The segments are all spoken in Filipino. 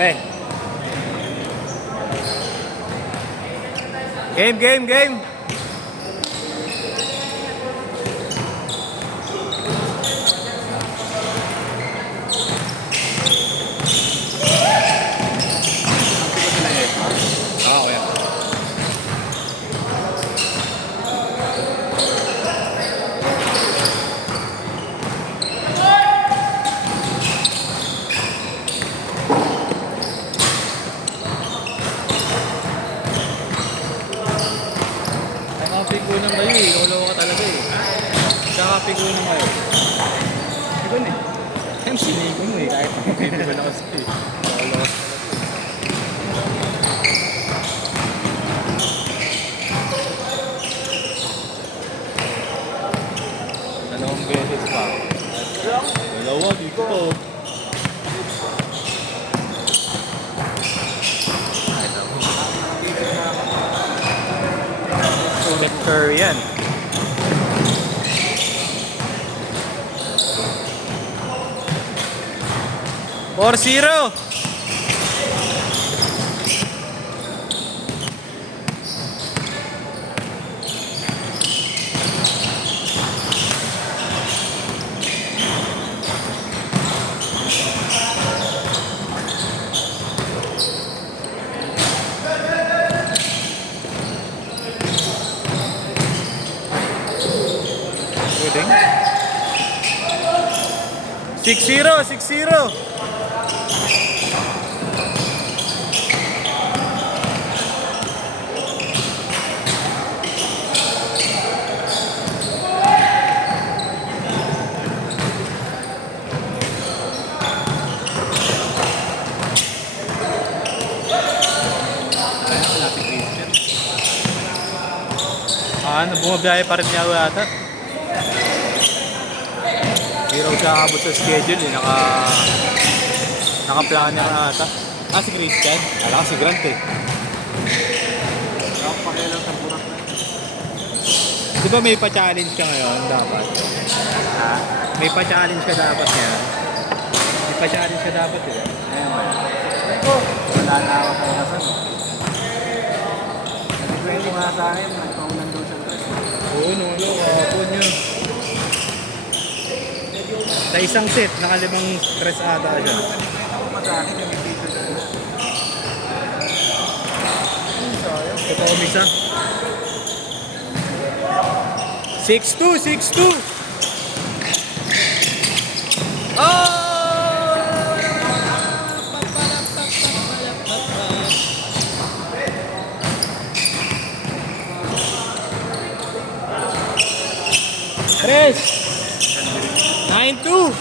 Okay. Game. Ah, okay. Kakapigunan kayo eh. Lolo ka talaga eh. Kakapigunan kayo. Pigunan eh. Yung sinigon mo eh. Kahit pipigunan na kasi eh. Lolo ka. Dalawang beses pa. Dalawa, dito po. Picture yan. 4-0. Pwedeng 6-0. Ano, bumabiyahe pa rin niya ata. Hindi raw siya abot sa schedule eh. Naka-plan niya na ata. Ah, si Christian? Alam ka si Grant eh. Pakilang sa burak na. Di ba may pa-challenge ka ngayon dapat? Ha? May pa-challenge ka dapat yan. May pa-challenge ka dapat eh. Ayun ba? Wala na ako sa kasan. Nag-20 nga sa akin. Nagpaunan daw siya. Oo, kahapon yun. Sa isang set, nakalimang stress ata siya. Ako pa sa akin yung video siya. Totoo, Misa. 6-2. Oh! Tres. 9-2.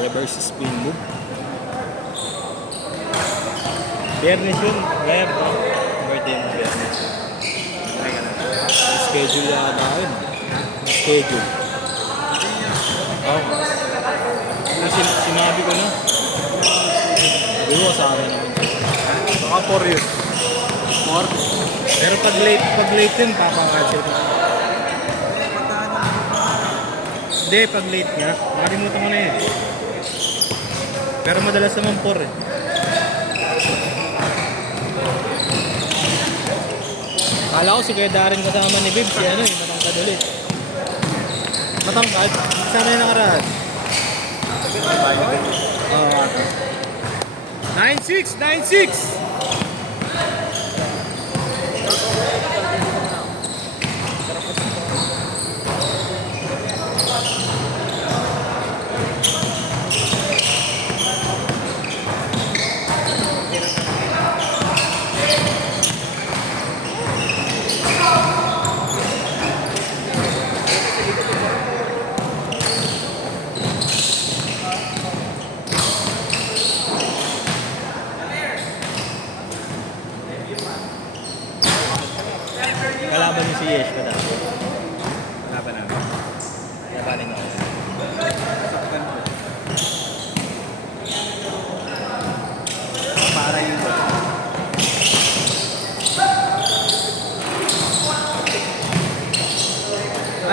Reverse spin move. Biyernes yun. Kaya ba? Birthday mo Biyernes. Schedule yan na yun. Schedule. Oh. Sinabi ko na. Sabi ko sa amin naman. Baka 4 yun. 4? Pero pag late yun, papangansel ko. Hindi, pag late nga. Nakalimutan ko na yun. Pero madalas naman 4 eh. Kala ko si Kuya Darren kasama ni Bib, si ano eh, matangkad ulit. Matangkad? Sana yung nakaraan. Oo, ata. 9-6.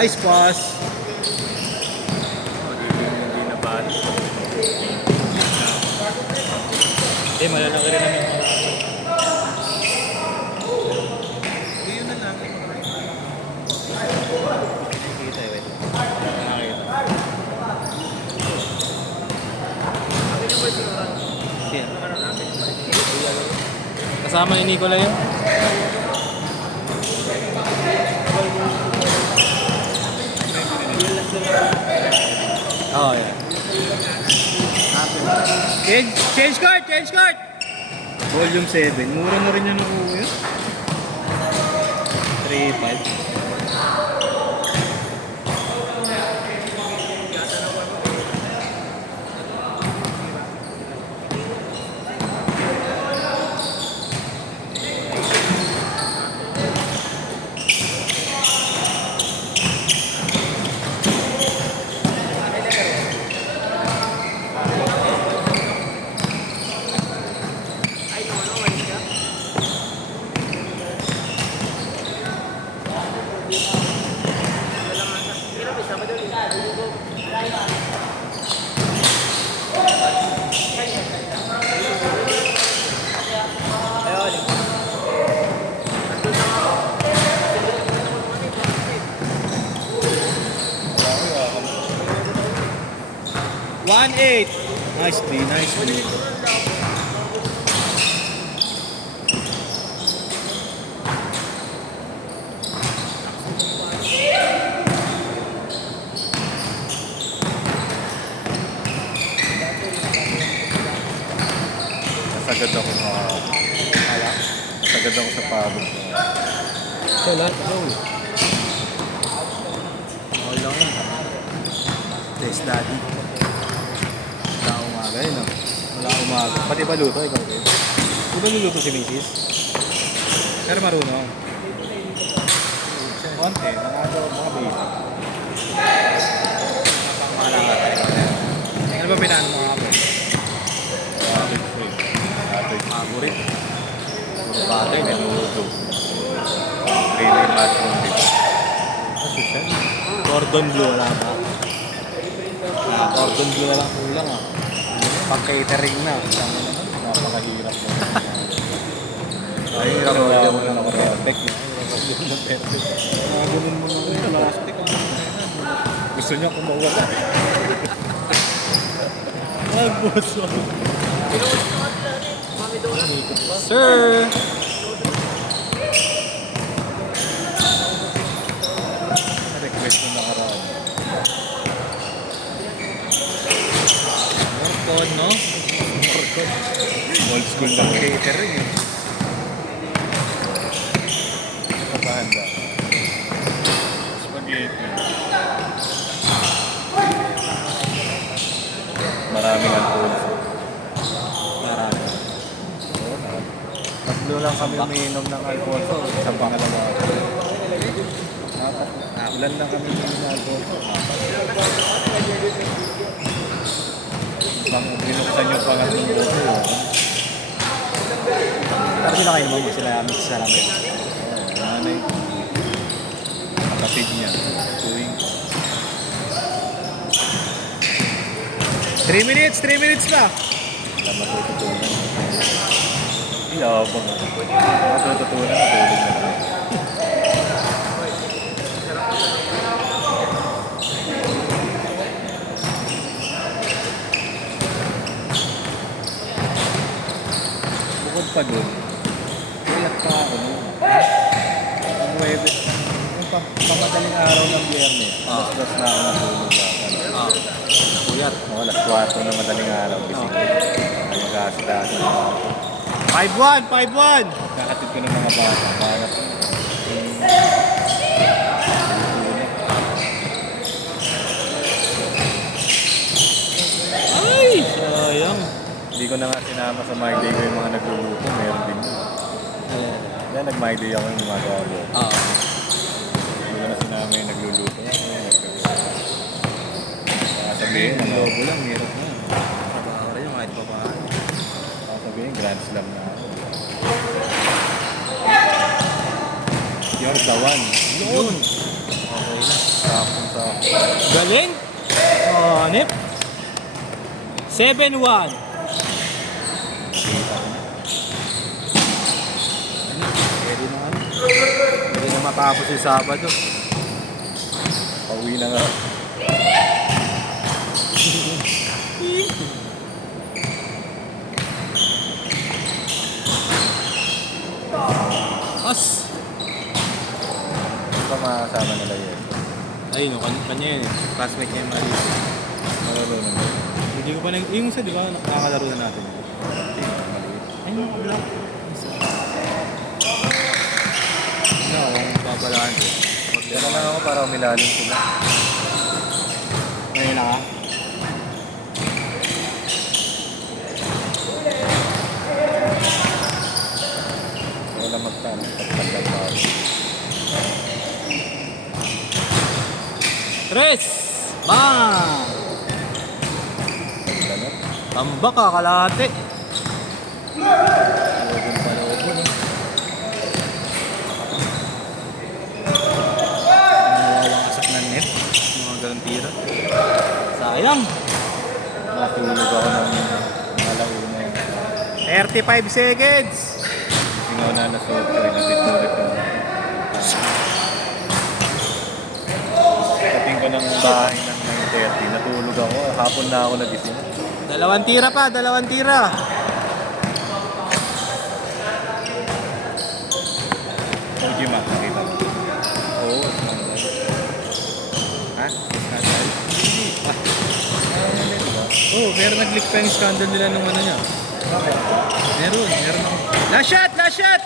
Nice pass. Hindi na bali. Eh, malalaki rin naman yung mga. Yun na lang. Nakikita eh, wait. Nakikita. Sino? Kasama ni Nicola yun? Oh, yeah. Change card! Change card! Volume 7. Mura na rin yung nakuha yun. 3.5. One eight. Nicely, nicely. Nasagad ako Nasagad ako sa pagod. So, let's go. Okay lang yan. Test daddy. Wala umaga yun, no? Wala umaga. Pati ba luto, ikaw kayo? Di ba luluto si Mrs.? Pero marunong. Konti, mga basic. Pangmalanga tayo. Ano ba pinano mo nga po? Average ko eh. Average. Favorite. Puro bagay, menudo. Relay match mo dito. Social. Cordon bleu, wala ba? Cordon bleu na lang kulang ah. Pag catering na. Napakahirap mo. Ay, hirap Pero mo wala lang mo na ng perfect. perfect. Ganun mo na yung plastic. Gusto niya kung mawala. Nag-boss mo. Sir! Request mo nakaraan. Morcon, no? Morcon. Old school lang eh. Catering eh. Papahanda. Spaghetti. Maraming alcohol. Marami. Tatlo lang kami umiinom ng alcohol. Isang pangalawa. Ilan lang kami umiinom ng alcohol. Bang binuksan yung pangatlong bote yun. Pero sila kayo naman mo, sila Mrs. Salamin. Nanay. Kapatid niya. Tuwing 3 minutes! 3 minutes na! wala matututunan. Iyabang. Matututunan, matulog na lang. Bukod pa doon, iyak pa ako noon. Ang Huwebes, yung pamadaling araw ng Biyernes, alas-alas na ako natulog na. Ah. Puyat. Alas 4 na madaling araw, gising ko. Ayun kasi 5-1! 5-1! kakatid ko ng mga bata, para Ay! Sayang. hindi ko na nga sinama sa my day ko yung mga nagluluto, meron din yun. Kaya nag-my day ako yung mga gawa. Ah. Hindi ko na sinama yung nagluluto. Sabihin, Ang ano, lobo lang, hirap na. Trabaho rin yung kahit pa paano. sabihin, Grand Slam na ako. You're the one. Yun! Okay na. Sakong-sakong. Galing. Oh, Nip. 7-1. Kita ko na. Pwede na ano. Hindi na matapos yung Sabado. Pauwi na nga. As. Hindi pa makasama nila yun. Ayun, kanya yun eh. Classmate niya yung mali. Marunong ba? Hindi ko pa yung isa, di ba? Nakakalaro na natin. Hindi, maliit. Ay, no, wala. Isa. Ano, kung papalaan ko. Kaya na lang ako para umilalim sila. Ngayon na ka? Wala magtanong. Pagpagpag pa ako. Tres! Bang! Ganun. Tambak ka, kalahati. Looban pa looban. Nawawasak ng net. Mga ganun tira. Sayang. Natulog ako ng alauna. 35 seconds! Singaw na nasa 8 ko. Nabitulit ko. Dating ko ng bahay ng 9:30. Natulog ako. Hapon na ako nagising. 2 tira pa, 2 tira. Ang gym ah, nakita mo. Oo. Ha? Oh, pero nag-leak pa yung scandal nila nung ano niya. Bakit? Meron ako. Last shot! Last shot!